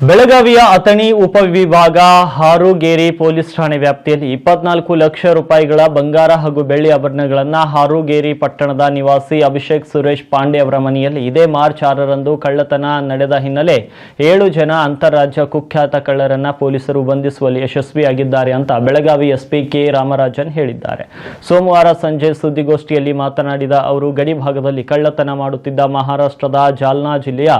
ಬೆಳಗಾವಿಯ ಅಥಣಿ ಉಪವಿಭಾಗ ಹಾರುಗೇರಿ ಪೊಲೀಸ್ ಠಾಣೆ ವ್ಯಾಪ್ತಿಯಲ್ಲಿ 24 ಲಕ್ಷ ರೂಪಾಯಿಗಳ ಬಂಗಾರ ಹಾಗೂ ಬೆಳ್ಳಿ ಆಭರಣಗಳನ್ನು ಹಾರುಗೇರಿ ಪಟ್ಟಣದ ನಿವಾಸಿ ಅಭಿಷೇಕ್ ಸುರೇಶ್ ಪಾಂಡೆ ಅವರ ಮನೆಯಲ್ಲಿ ಇದೇ ಮಾರ್ಚ್ 6ರಂದು ಕಳ್ಳತನ ನಡೆದ ಹಿನ್ನೆಲೆ 7 ಜನ ಅಂತಾರಾಜ್ಯ ಕುಖ್ಯಾತ ಕಳ್ಳರನ್ನ ಪೊಲೀಸರು ಬಂಧಿಸುವಲ್ಲಿ ಯಶಸ್ವಿಯಾಗಿದ್ದಾರೆ ಅಂತ ಬೆಳಗಾವಿ ಎಸ್ಪಿ ಕೆ ರಾಮರಾಜನ್ ಹೇಳಿದ್ದಾರೆ. ಸೋಮವಾರ ಸಂಜೆ ಸುದ್ದಿಗೋಷ್ಠಿಯಲ್ಲಿ ಮಾತನಾಡಿದ ಅವರು ಗಡಿಭಾಗದಲ್ಲಿ ಕಳ್ಳತನ ಮಾಡುತ್ತಿದ್ದ ಮಹಾರಾಷ್ಟ್ರದ ಜಾಲ್ನಾ ಜಿಲ್ಲೆಯ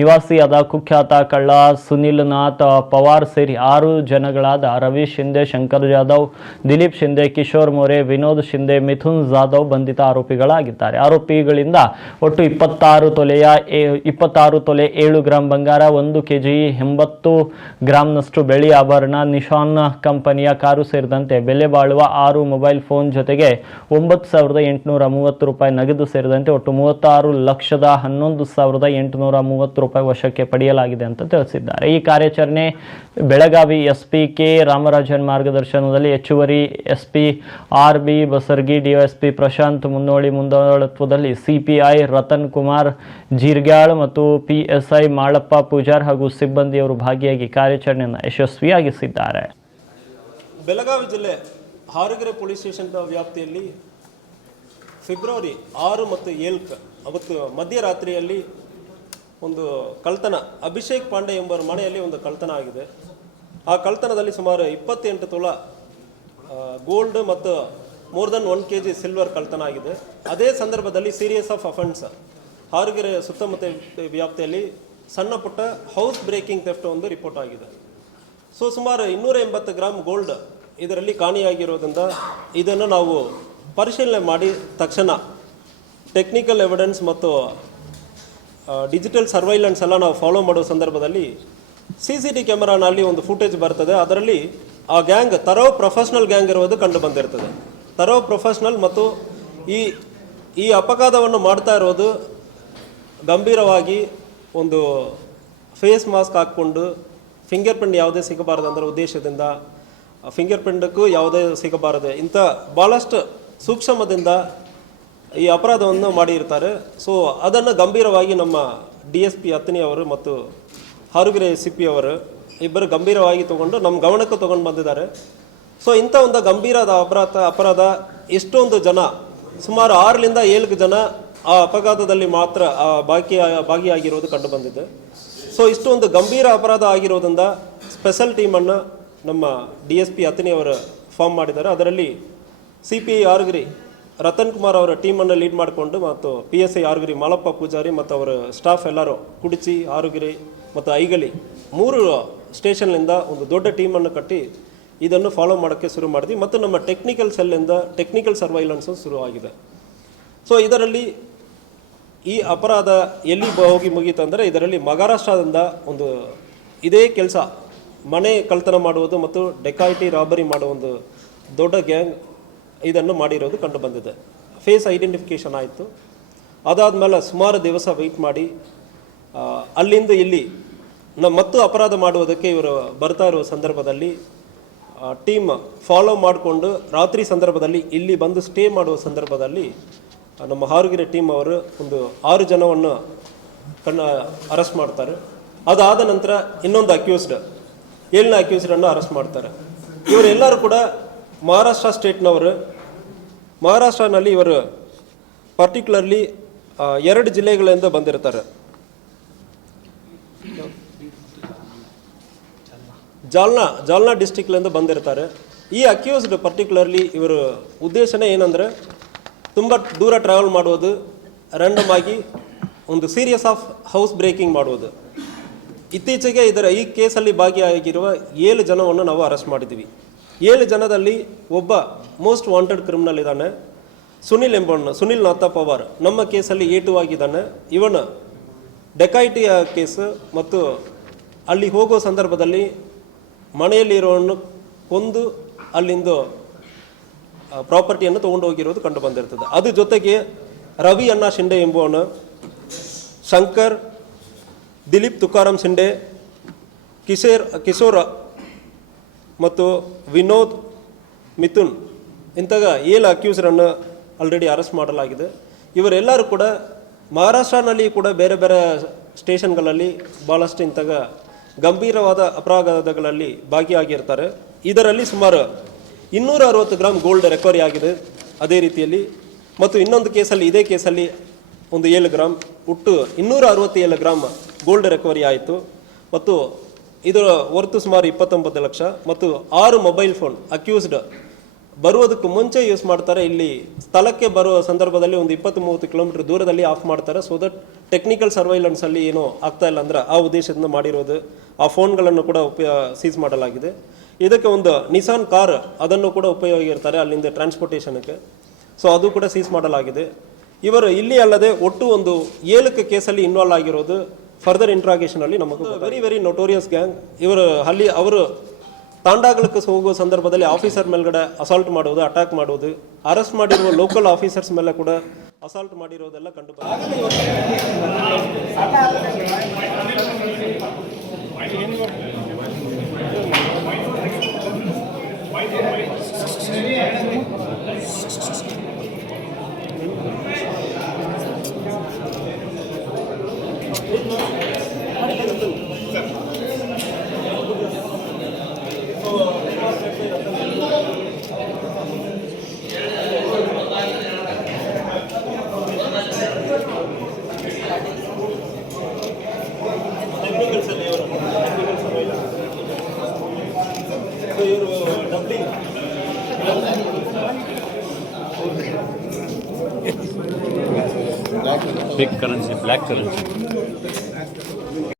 ನಿವಾಸಿಯಾದ ಕುಖ್ಯಾತ ಕಳ್ಳ ಸುನಿಲ್ ನಾಥ್ ಪವಾರ್ ಸೇರಿ 6 ಜನಗಳಾದ ರವಿ ಶಿಂದೆ, ಶಂಕರ್ ಜಾಧವ್, ದಿಲೀಪ್ ಶಿಂದೆ, ಕಿಶೋರ್ ಮೋರೆ, ವಿನೋದ್ ಶಿಂದೆ, ಮಿಥುನ್ ಜಾಧವ್ ಬಂಧಿತ ಆರೋಪಿಗಳಾಗಿದ್ದಾರೆ. ಆರೋಪಿಗಳಿಂದ ಒಟ್ಟು 26 ತೊಲೆ 7 ಗ್ರಾಂ ಬಂಗಾರ, 1 ಕೆಜಿ 80 ಗ್ರಾಂನಷ್ಟು ಬೆಳ್ಳಿ ಆಭರಣ, ನಿಶಾನ್ ಕಂಪನಿಯ ಕಾರು ಸೇರಿದಂತೆ ಬೆಲೆ ಬಾಳುವ 6 ಮೊಬೈಲ್ ಫೋನ್ ಜೊತೆಗೆ 9,830 ರೂಪಾಯಿ ನಗದು ಸೇರಿದಂತೆ ಒಟ್ಟು 36,11,830 ರೂಪಾಯಿ ವಶಕ್ಕೆ ಪಡೆಯಲಾಗಿದೆ ಅಂತ ತಿಳಿಸಿದ್ದಾರೆ. ಈ ಕಾರ್ಯಾಚರಣೆ ಬೆಳಗಾವಿ ಎಸ್ಪಿ ಕೆ ರಾಮರಾಜನ್ ಮಾರ್ಗದರ್ಶನದಲ್ಲಿ ಹೆಚ್ಚುವರಿ SP R B. Basargi, DySP Prashant Munnoli ಮುಂದಾಳತ್ವದಲ್ಲಿ ಸಿಪಿಐ ರತನ್ ಕುಮಾರ್ ಜೀರ್ಗ್ಯಾಳ್ ಮತ್ತು ಪಿಎಸ್ಐ ಮಾಳಪ್ಪ ಪೂಜಾರ್ ಹಾಗೂ ಸಿಬ್ಬಂದಿಯವರು ಭಾಗಿಯಾಗಿ ಕಾರ್ಯಾಚರಣೆಯನ್ನು ಯಶಸ್ವಿಯಾಗಿಸಿದ್ದಾರೆ. ಬೆಳಗಾವಿ ಜಿಲ್ಲೆ ಹಾರುಗೆರೆ ಪೊಲೀಸ್ ಸ್ಟೇಷನ್ ವ್ಯಾಪ್ತಿಯಲ್ಲಿ ಫೆಬ್ರವರಿ 6 ಮತ್ತು 7 ಅವತ್ತು ಮಧ್ಯರಾತ್ರಿಯಲ್ಲಿ ಒಂದು ಕಳ್ತನ, ಅಭಿಷೇಕ್ ಪಾಂಡೆ ಎಂಬರ ಮನೆಯಲ್ಲಿ ಒಂದು ಕಳ್ತನ ಆಗಿದೆ. ಆ ಕಳ್ತನದಲ್ಲಿ ಸುಮಾರು 28 ತೊಲ ಗೋಲ್ಡ್ ಮತ್ತು ಮೋರ್ ದನ್ 1 ಕೆಜಿ ಸಿಲ್ವರ್ ಕಳ್ತನ ಆಗಿದೆ. ಅದೇ ಸಂದರ್ಭದಲ್ಲಿ ಸೀರಿಯಸ್ ಆಫ್ ಅಫೆನ್ಸ್ ಹಾರುಗೆರೆ ಸುತ್ತಮುತ್ತ ವ್ಯಾಪ್ತಿಯಲ್ಲಿ ಸಣ್ಣ ಪುಟ್ಟ ಹೌಸ್ ಬ್ರೇಕಿಂಗ್ ಥೆಫ್ಟ್ ಒಂದು ರಿಪೋರ್ಟ್ ಆಗಿದೆ. ಸುಮಾರು 280 ಗ್ರಾಮ್ ಗೋಲ್ಡ್ ಇದರಲ್ಲಿ ಕಾಣೆಯಾಗಿರೋದ್ರಿಂದ ಇದನ್ನು ನಾವು ಪರಿಶೀಲನೆ ಮಾಡಿ ತಕ್ಷಣ ಟೆಕ್ನಿಕಲ್ ಎವಿಡೆನ್ಸ್ ಮತ್ತು ಡಿಜಿಟಲ್ ಸರ್ವೈಲೆನ್ಸ್ ಎಲ್ಲ ನಾವು ಫಾಲೋ ಮಾಡೋ ಸಂದರ್ಭದಲ್ಲಿ CCTV ಕ್ಯಾಮರಾನಲ್ಲಿ ಒಂದು ಫುಟೇಜ್ ಬರ್ತದೆ. ಅದರಲ್ಲಿ ಆ ಗ್ಯಾಂಗ್ ತರೋವ್ ಪ್ರೊಫೆಷ್ನಲ್ ಗ್ಯಾಂಗ್ ಇರೋದು ಕಂಡು ಬಂದಿರ್ತದೆ. ತರೋವ್ ಪ್ರೊಫೆಷ್ನಲ್ ಮತ್ತು ಈ ಅಪಘಾತವನ್ನು ಮಾಡ್ತಾ ಇರೋದು ಗಂಭೀರವಾಗಿ ಒಂದು ಫೇಸ್ ಮಾಸ್ಕ್ ಹಾಕ್ಕೊಂಡು ಫಿಂಗರ್ ಪ್ರಿಂಟ್ ಯಾವುದೇ ಸಿಗಬಾರದು ಅಂದರೆ ಉದ್ದೇಶದಿಂದ ಫಿಂಗರ್ ಪ್ರಿಂಟಕ್ಕೂ ಯಾವುದೇ ಸಿಗಬಾರದು ಇಂಥ ಭಾಳಷ್ಟು ಸೂಕ್ಷ್ಮದಿಂದ ಈ ಅಪರಾಧವನ್ನು ಮಾಡಿರ್ತಾರೆ. ಅದನ್ನು ಗಂಭೀರವಾಗಿ ನಮ್ಮ DSP ಅಥಣಿ ಅವರು ಮತ್ತು ಹಾರುಗೆರೆ CP ಅವರು ಇಬ್ಬರು ಗಂಭೀರವಾಗಿ ತೊಗೊಂಡು ನಮ್ಮ ಗಮನಕ್ಕೆ ತೊಗೊಂಡು ಬಂದಿದ್ದಾರೆ. ಇಂಥ ಒಂದು ಗಂಭೀರದ ಅಪರಾಧ ಎಷ್ಟೊಂದು ಜನ ಸುಮಾರು 6ರಿಂದ 7 ಜನ ಆ ಅಪಘಾತದಲ್ಲಿ ಮಾತ್ರ ಭಾಗಿಯಾಗಿರೋದು ಕಂಡು ಬಂದಿದೆ. ಇಷ್ಟೊಂದು ಗಂಭೀರ ಅಪರಾಧ ಆಗಿರೋದ್ರಿಂದ ಸ್ಪೆಷಲ್ ಟೀಮನ್ನು ನಮ್ಮ DSP ಅಥಣಿ ಅವರು ಫಾರ್ಮ್ ಮಾಡಿದ್ದಾರೆ. ಅದರಲ್ಲಿ CPI ಹಾರುಗೆರೆ ರತನ್ ಕುಮಾರ್ ಅವರ ಟೀಮನ್ನು ಲೀಡ್ ಮಾಡಿಕೊಂಡು ಮತ್ತು PSI ಹಾರುಗೆರೆ ಮಾಳಪ್ಪ ಪೂಜಾರಿ ಮತ್ತು ಅವರ ಸ್ಟಾಫ್ ಎಲ್ಲರೂ ಕುಡಿಚಿ, ಹಾರುಗೆರೆ ಮತ್ತು ಐಗಳಿ 3 ಸ್ಟೇಷನ್ನಿಂದ ಒಂದು ದೊಡ್ಡ ಟೀಮನ್ನು ಕಟ್ಟಿ ಇದನ್ನು ಫಾಲೋ ಮಾಡೋಕ್ಕೆ ಶುರು ಮಾಡಿದ್ವಿ. ಮತ್ತು ನಮ್ಮ ಟೆಕ್ನಿಕಲ್ ಸೆಲ್ಲಿಂದ ಟೆಕ್ನಿಕಲ್ ಸರ್ವೈಲೆನ್ಸು ಶುರುವಾಗಿದೆ. ಇದರಲ್ಲಿ ಈ ಅಪರಾಧ ಎಲ್ಲಿ ಹೋಗಿ ಮುಗೀತಂದರೆ ಇದರಲ್ಲಿ ಮಹಾರಾಷ್ಟ್ರದಿಂದ ಒಂದು ಇದೇ ಕೆಲಸ ಮನೆ ಕಳ್ತನ ಮಾಡುವುದು ಮತ್ತು ಡೆಕಾಯಿಟಿ ರಾಬರಿ ಮಾಡುವ ಒಂದು ದೊಡ್ಡ ಗ್ಯಾಂಗ್ ಇದನ್ನು ಮಾಡಿರೋದು ಕಂಡು ಬಂದಿದೆ. ಫೇಸ್ ಐಡೆಂಟಿಫಿಕೇಷನ್ ಆಯಿತು. ಅದಾದಮೇಲೆ ಸುಮಾರು ದಿವಸ ವೆಯ್ಟ್ ಮಾಡಿ ಅಲ್ಲಿಂದ ಇಲ್ಲಿ ಮತ್ತು ಅಪರಾಧ ಮಾಡುವುದಕ್ಕೆ ಇವರು ಬರ್ತಾ ಇರುವ ಸಂದರ್ಭದಲ್ಲಿ ಟೀಮ್ ಫಾಲೋ ಮಾಡಿಕೊಂಡು ರಾತ್ರಿ ಸಂದರ್ಭದಲ್ಲಿ ಇಲ್ಲಿ ಬಂದು ಸ್ಟೇ ಮಾಡುವ ಸಂದರ್ಭದಲ್ಲಿ ನಮ್ಮ ಹಾರುಗೆರೆ ಟೀಮ್ ಅವರು ಒಂದು 6 ಜನವನ್ನು ಅರೆಸ್ಟ್ ಮಾಡ್ತಾರೆ. ಅದಾದ ನಂತರ ಇನ್ನೊಂದು ಅಕ್ಯೂಸ್ಡ್ 7ನೇ ಅಕ್ಯೂಸ್ಡನ್ನು ಅರೆಸ್ಟ್ ಮಾಡ್ತಾರೆ. ಇವರೆಲ್ಲರೂ ಕೂಡ ಮಹಾರಾಷ್ಟ್ರ ಸ್ಟೇಟ್ನವರು. ಮಹಾರಾಷ್ಟ್ರನಲ್ಲಿ ಇವರು ಪರ್ಟಿಕ್ಯುಲರ್ಲಿ 2 ಜಿಲ್ಲೆಗಳಿಂದ ಬಂದಿರ್ತಾರೆ. ಜಾಲ್ನಾ ಡಿಸ್ಟಿಕ್ಲಿಂದ ಬಂದಿರ್ತಾರೆ. ಈ ಅಕ್ಯೂಸ್ಡ್ ಪರ್ಟಿಕ್ಯುಲರ್ಲಿ ಇವರ ಉದ್ದೇಶನೇ ಏನಂದರೆ ತುಂಬ ದೂರ ಟ್ರಾವೆಲ್ ಮಾಡುವುದು, ರ್ಯಾಂಡಮ್ ಆಗಿ ಒಂದು ಸೀರಿಯಸ್ ಆಫ್ ಹೌಸ್ ಬ್ರೇಕಿಂಗ್ ಮಾಡುವುದು. ಇತ್ತೀಚೆಗೆ ಈ ಕೇಸಲ್ಲಿ ಭಾಗಿಯಾಗಿರುವ 7 ಜನವನ್ನು ನಾವು ಅರೆಸ್ಟ್ ಮಾಡಿದ್ವಿ. 7 ಜನದಲ್ಲಿ ಒಬ್ಬ ಮೋಸ್ಟ್ ವಾಂಟೆಡ್ ಕ್ರಿಮಿನಲ್ ಇದ್ದಾನೆ, ಸುನಿಲ್ ನಾಥ ಪವಾರ್. ನಮ್ಮ ಕೇಸಲ್ಲಿ A2 ಆಗಿದ್ದಾನೆ. ಇವನು ಡೆಕಾಯಿಟಿಯ ಕೇಸು ಮತ್ತು ಅಲ್ಲಿ ಹೋಗೋ ಸಂದರ್ಭದಲ್ಲಿ ಮನೆಯಲ್ಲಿರೋವನ್ನು ಕೊಂದು ಅಲ್ಲಿಂದ ಪ್ರಾಪರ್ಟಿಯನ್ನು ತೊಗೊಂಡು ಹೋಗಿರೋದು ಕಂಡು ಬಂದಿರ್ತದೆ. ಅದ್ರ ಜೊತೆಗೆ ರವಿ ಅಣ್ಣ ಶಿಂಡೆ ಎಂಬುವನು, ಶಂಕರ್, ದಿಲೀಪ್ ತುಕಾರಾಮ್ ಶಿಂಡೆ, ಕಿಶೋರ ಮತ್ತು ವಿನೋದ್, ಮಿಥುನ್ ಇಂತಹ 7 ಅಕ್ಯೂಸರನ್ನು ಆಲ್ರೆಡಿ ಅರೆಸ್ಟ್ ಮಾಡಲಾಗಿದೆ. ಇವರೆಲ್ಲರೂ ಕೂಡ ಮಹಾರಾಷ್ಟ್ರನಲ್ಲಿ ಕೂಡ ಬೇರೆ ಬೇರೆ ಸ್ಟೇಷನ್ಗಳಲ್ಲಿ ಭಾಳಷ್ಟು ಇಂತಹ ಗಂಭೀರವಾದ ಅಪರಾಧಗಳಲ್ಲಿ ಭಾಗಿಯಾಗಿರ್ತಾರೆ. ಇದರಲ್ಲಿ ಸುಮಾರು 260 ಗ್ರಾಮ್ ಗೋಲ್ಡ್ ರಿಕವರಿ ಆಗಿದೆ. ಅದೇ ರೀತಿಯಲ್ಲಿ ಮತ್ತು ಇನ್ನೊಂದು ಕೇಸಲ್ಲಿ, ಇದೇ ಕೇಸಲ್ಲಿ ಒಂದು 7 ಗ್ರಾಮ್, ಒಟ್ಟು 267 ಗ್ರಾಮ್ ಗೋಲ್ಡ್ ರಿಕವರಿ ಆಯಿತು. ಮತ್ತು ಇದರ ಹೊರತು ಸುಮಾರು 29 ಲಕ್ಷ ಮತ್ತು 6 ಮೊಬೈಲ್ ಫೋನ್ ಅಕ್ಯೂಸ್ಡ್ ಬರುವುದಕ್ಕೆ ಮುಂಚೆ ಯೂಸ್ ಮಾಡ್ತಾರೆ. ಇಲ್ಲಿ ಸ್ಥಳಕ್ಕೆ ಬರುವ ಸಂದರ್ಭದಲ್ಲಿ ಒಂದು 20-30 ಕಿಲೋಮೀಟರ್ ದೂರದಲ್ಲಿ ಆಫ್ ಮಾಡ್ತಾರೆ. ಸೊ ದಟ್ ಟೆಕ್ನಿಕಲ್ ಸರ್ವೈಲೆನ್ಸಲ್ಲಿ ಏನೂ ಆಗ್ತಾ ಇಲ್ಲ ಅಂದ್ರೆ ಆ ಉದ್ದೇಶದಿಂದ ಮಾಡಿರೋದು. ಆ ಫೋನ್ಗಳನ್ನು ಕೂಡ ಸೀಸ್ ಮಾಡಲಾಗಿದೆ. ಇದಕ್ಕೆ ಒಂದು ನಿಸಾನ್ ಕಾರ್ ಅದನ್ನು ಕೂಡ ಉಪಯೋಗಿರ್ತಾರೆ ಅಲ್ಲಿಂದ ಟ್ರಾನ್ಸ್ಪೋರ್ಟೇಷನ್ಗೆ. ಸೊ ಅದು ಕೂಡ ಸೀಸ್ ಮಾಡಲಾಗಿದೆ. ಇವರು ಇಲ್ಲಿ ಅಲ್ಲದೆ ಒಟ್ಟು ಒಂದು 7 ಕೇಸಲ್ಲಿ ಇನ್ವಾಲ್ವ್ ಆಗಿರೋದು ಫರ್ದರ್ ಇಂಟ್ರಾಗೇಷನಲ್ಲಿ ನಮಗೆ ವೆರಿ ನೋಟೋರಿಯಸ್ ಗ್ಯಾಂಗ್. ಇವರು ಅಲ್ಲಿ ಅವರು ತಾಂಡಾಗಳಿಗೆ ಹೋಗುವ ಸಂದರ್ಭದಲ್ಲಿ ಆಫೀಸರ್ ಮೇಲ್ಗಡೆ ಅಸಾಲ್ಟ್ ಮಾಡುವುದು, ಅಟ್ಯಾಕ್ ಮಾಡುವುದು, ಅರೆಸ್ಟ್ ಮಾಡಿರುವ ಲೋಕಲ್ ಆಫೀಸರ್ಸ್ ಮೇಲೆ ಕೂಡ ಅಸಾಲ್ಟ್ ಮಾಡಿರೋದೆಲ್ಲ ಕಂಡು Big currency, black currency.